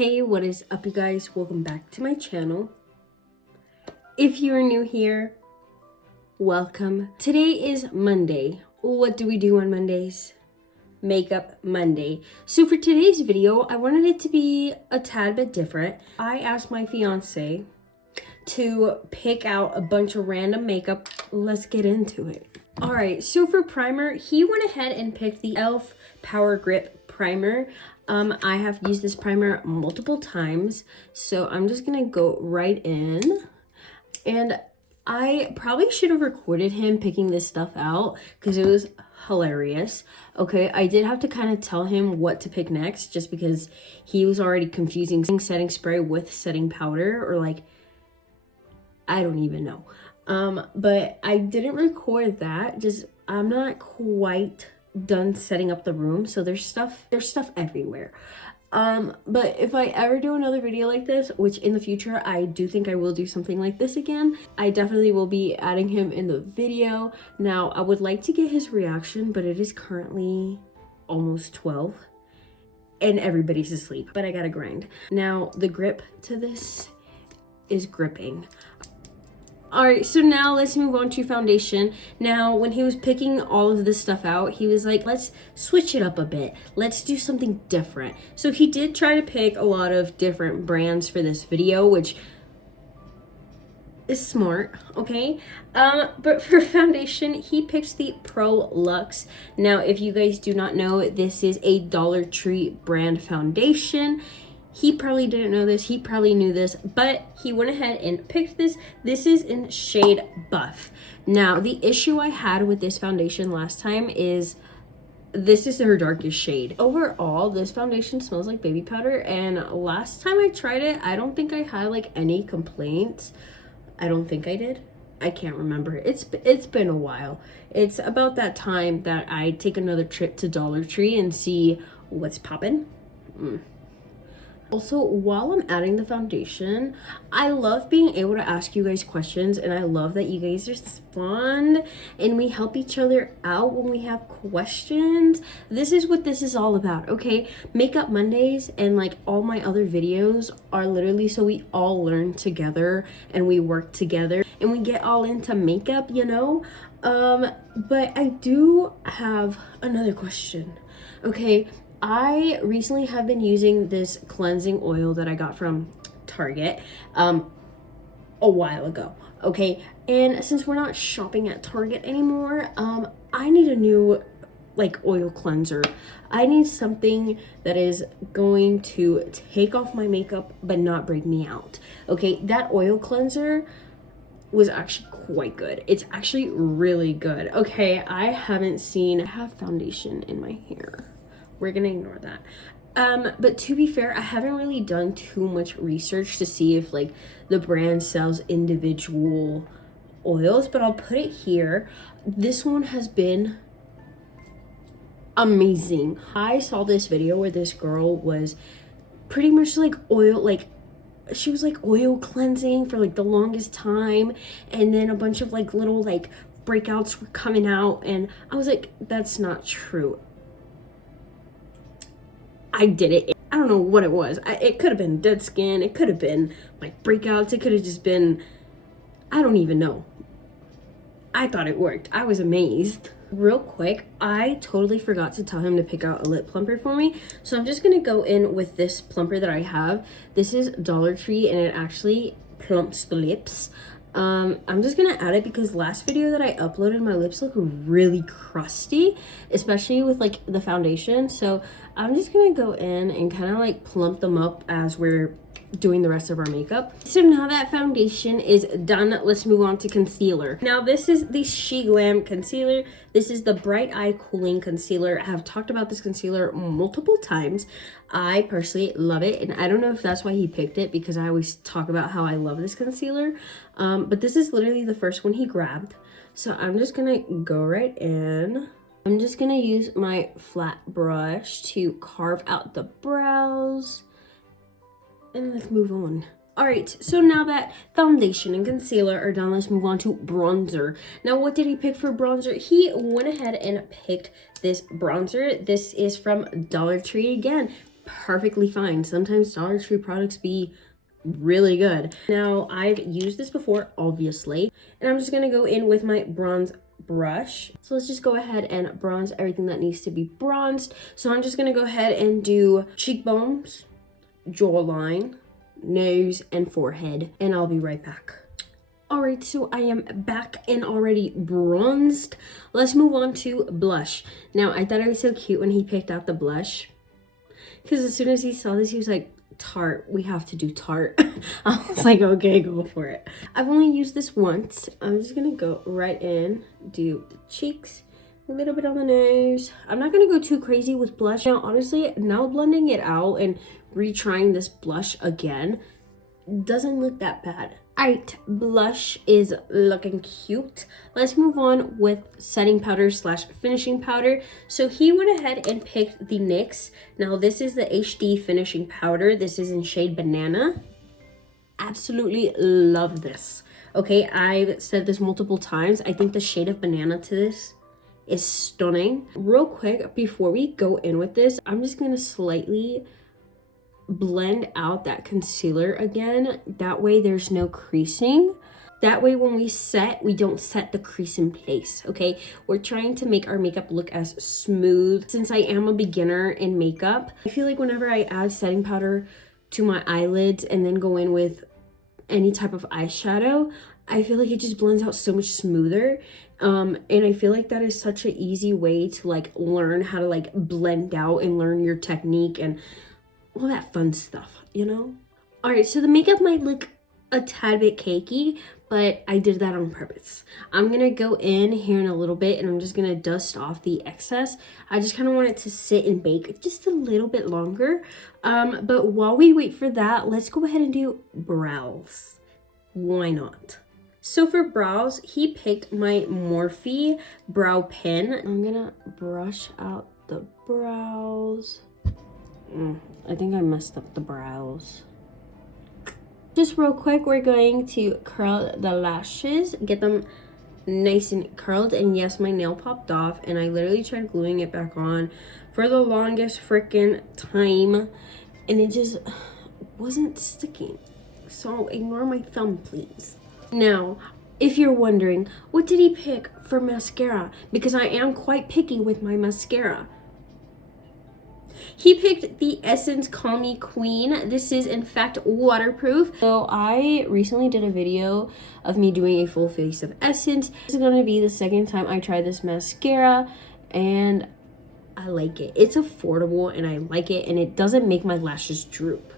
Hey, what is up, you guys? Welcome back to my channel. If you're new here, welcome. Today is Monday. What do we do on Mondays? Makeup Monday. So for today's video, I wanted it to be a tad bit different. I asked my fiance to pick out a bunch of random makeup. Let's get into it. All right, so for primer, he went ahead and picked the e.l.f. Power Grip Primer. I have used this primer multiple times, so I'm just gonna go right in. And I probably should have recorded him picking this stuff out because it was hilarious. Okay, I did have to kind of tell him what to pick next just because he was already confusing setting spray with setting powder, or like, I don't even know. But I didn't record that. Just, I'm not quite done setting up the room, so there's stuff everywhere. But if I ever do another video like this, which in the future I do think I will do something like this again, I definitely will be adding him in the video. Now I would like to get his reaction, but it is currently almost 12 and everybody's asleep, but I gotta grind. Now the grip to this is gripping. All right, so now let's move on to foundation. Now, when he was picking all of this stuff out, he was like, let's switch it up a bit. Let's do something different. So he did try to pick a lot of different brands for this video, which is smart, okay? But for foundation, he picks the Pro Luxe. Now, if you guys do not know, this is a Dollar Tree brand foundation. He probably didn't know this, he probably knew this, but he went ahead and picked this. This is in shade Buff. Now, the issue I had with this foundation last time is this is her darkest shade. Overall, this foundation smells like baby powder, and last time I tried it, I don't think I had like any complaints. I don't think I did. I can't remember. It's been a while. It's about that time that I take another trip to Dollar Tree and see what's poppin'. Also, while I'm adding the foundation, I love being able to ask you guys questions, and I love that you guys respond and we help each other out when we have questions. This is what this is all about, okay? Makeup Mondays and like all my other videos are literally so we all learn together and we work together and we get all into makeup, you know? But I do have another question, okay? I recently have been using this cleansing oil that I got from Target a while ago, okay? And since we're not shopping at Target anymore, I need a new like oil cleanser. I need something that is going to take off my makeup but not break me out, okay? That oil cleanser was actually quite good. It's actually really good. Okay, I have foundation in my hair. We're gonna ignore that. But to be fair, I haven't really done too much research to see if like the brand sells individual oils, but I'll put it here. This one has been amazing. I saw this video where this girl was pretty much like she was like oil cleansing for like the longest time, and then a bunch of like little like breakouts were coming out, and I was like, that's not true. I did it. I don't know what it was. It could have been dead skin. It could have been like breakouts. It could have just been, I don't even know. I thought it worked. I was amazed. Real quick, I totally forgot to tell him to pick out a lip plumper for me. So I'm just going to go in with this plumper that I have. This is Dollar Tree and it actually plumps the lips. I'm just gonna add it because last video that I uploaded, my lips look really crusty, especially with like the foundation. So I'm just gonna go in and kind of like plump them up as we're doing the rest of our makeup. So now that foundation is done, let's move on to concealer. Now this is the She Glam concealer. This is the Bright Eye Cooling Concealer. I have talked about this concealer multiple times. I personally love it, and I don't know if that's why he picked it because I always talk about how I love this concealer. But this is literally the first one he grabbed. So I'm just gonna go right in. I'm just gonna use my flat brush to carve out the brows. And let's move on. All right, so now that foundation and concealer are done, let's move on to bronzer. Now, what did he pick for bronzer? He went ahead and picked this bronzer. This is from Dollar Tree again. perfectly fine. Sometimes Dollar Tree products be really good. Now, I've used this before, obviously, and I'm just gonna go in with my bronze brush. So let's just go ahead and bronze everything that needs to be bronzed. So I'm just gonna go ahead and do cheekbones, jawline, nose, and forehead, and I'll be right back. All right, so I am back and already bronzed. Let's move on to blush. Now, I thought it was so cute when he picked out the blush, because as soon as he saw this, he was like, Tarte, we have to do Tarte. I was like, okay, go for it. I've only used this once. I'm just gonna go right in, do the cheeks, a little bit on the nose. I'm not gonna go too crazy with blush. Now, honestly, now blending it out and retrying this blush again doesn't look that bad. Alright, blush is looking cute. Let's move on with setting powder slash finishing powder. So he went ahead and picked the NYX. Now this is the HD finishing powder. This is in shade Banana. Absolutely love this. Okay, I've said this multiple times. I think the shade of Banana to this is stunning. Real quick, before we go in with this, I'm just gonna slightly blend out that concealer again. That way there's no creasing. That way when we set, we don't set the crease in place, okay? We're trying to make our makeup look as smooth. Since I am a beginner in makeup, I feel like whenever I add setting powder to my eyelids and then go in with any type of eyeshadow, I feel like it just blends out so much smoother. And I feel like that is such an easy way to like learn how to like blend out and learn your technique and all that fun stuff, you know? All right, so the makeup might look a tad bit cakey, but I did that on purpose. I'm gonna go in here in a little bit and I'm just gonna dust off the excess. I just kind of want it to sit and bake just a little bit longer. But while we wait for that, let's go ahead and do brows. Why not? So for brows, he picked my Morphe brow pen. I'm gonna brush out the brows. I think I messed up the brows. Just real quick, we're going to curl the lashes, get them nice and curled. And yes, my nail popped off and I literally tried gluing it back on for the longest freaking time and it just wasn't sticking. So ignore my thumb, please. Now, if you're wondering, what did he pick for mascara? Because I am quite picky with my mascara. He picked the Essence Call Me Queen. This is in fact waterproof. So I recently did a video of me doing a full face of Essence. This is going to be the second time I try this mascara and I like it. It's affordable and I like it and it doesn't make my lashes droop.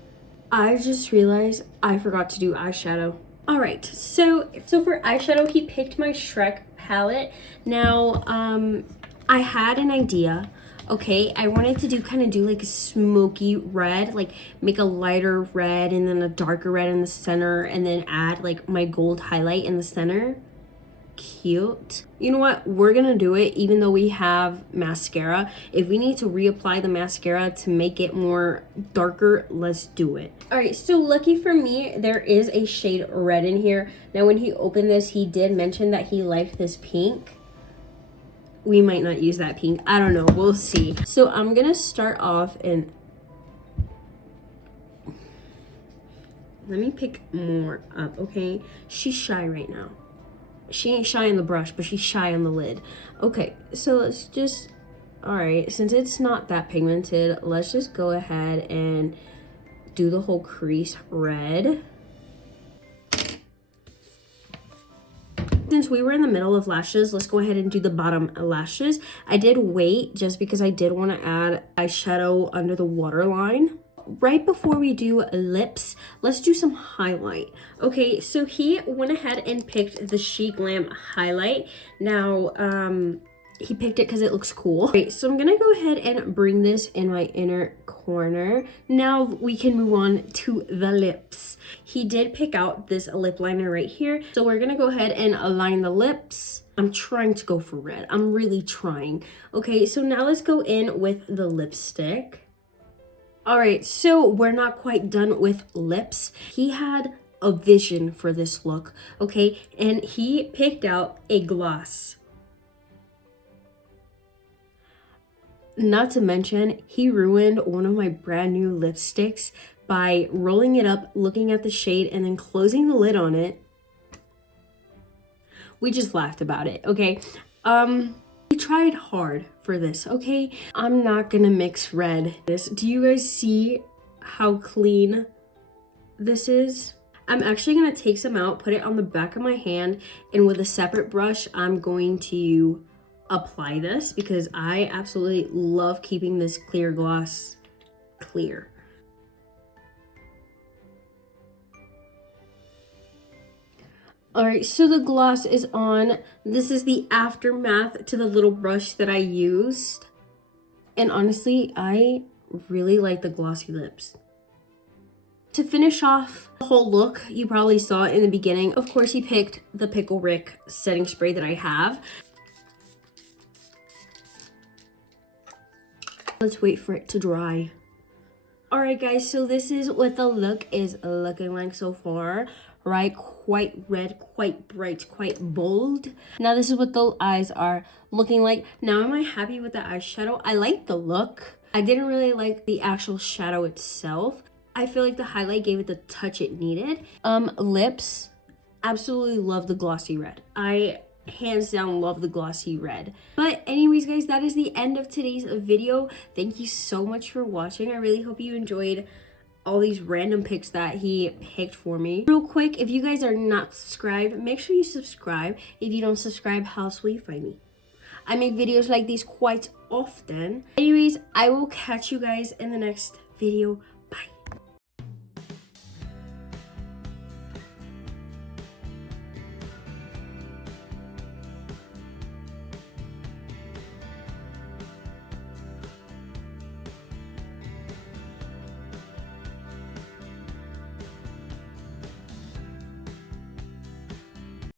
I just realized I forgot to do eyeshadow. All right, so for eyeshadow, he picked my Shrek palette. Now, I had an idea. Okay, I wanted to kind of do like a smoky red, like make a lighter red and then a darker red in the center and then add like my gold highlight in the center. Cute. You know what? We're gonna do it even though we have mascara. If we need to reapply the mascara to make it more darker, let's do it. All right, so lucky for me, there is a shade red in here. Now, when he opened this, he did mention that he liked this pink. We might not use that pink. I don't know. We'll see. So I'm going to start off and let me pick more up, okay? She's shy right now. She ain't shy on the brush, but she's shy on the lid. Okay, so let's just, all right, since it's not that pigmented, let's just go ahead and do the whole crease red. Since we were in the middle of lashes, let's go ahead and do the bottom lashes. I did wait just because I did want to add eyeshadow under the waterline. Right before we do lips, let's do some highlight. Okay, so he went ahead and picked the Chic Glam highlight. Now, he picked it because it looks cool. Okay, so I'm gonna go ahead and bring this in my inner corner. Now we can move on to the lips. He did pick out this lip liner right here. So we're gonna go ahead and align the lips. I'm trying to go for red. I'm really trying. Okay, so now let's go in with the lipstick. All right, so we're not quite done with lips. He had a vision for this look, okay? And he picked out a gloss. Not to mention, he ruined one of my brand new lipsticks by rolling it up, looking at the shade, and then closing the lid on it. We just laughed about it, okay? I tried hard for this, okay? I'm not gonna mix red. Do you guys see how clean this is? I'm actually gonna take some out, put it on the back of my hand, and with a separate brush, I'm going to apply this because I absolutely love keeping this clear gloss clear. All right, so the gloss is on. This is the aftermath to the little brush that I used. And honestly, I really like the glossy lips. To finish off the whole look, you probably saw it in the beginning. Of course, he picked the Pickle Rick setting spray that I have. Let's wait for it to dry. All right, guys, so this is what the look is looking like so far, right? Quite red, quite bright, quite bold. Now this is what the eyes are looking like. Now am I happy with the eyeshadow? I like the look. I didn't really like the actual shadow itself. I feel like the highlight gave it the touch it needed. Lips, absolutely love the glossy red. I hands down love the glossy red. But anyways, guys, that is the end of today's video. Thank you so much for watching. I really hope you enjoyed all these random picks that he picked for me. Real quick, if you guys are not subscribed, make sure you subscribe. If you don't subscribe, how else will you find me? I make videos like these quite often. Anyways, I will catch you guys in the next video.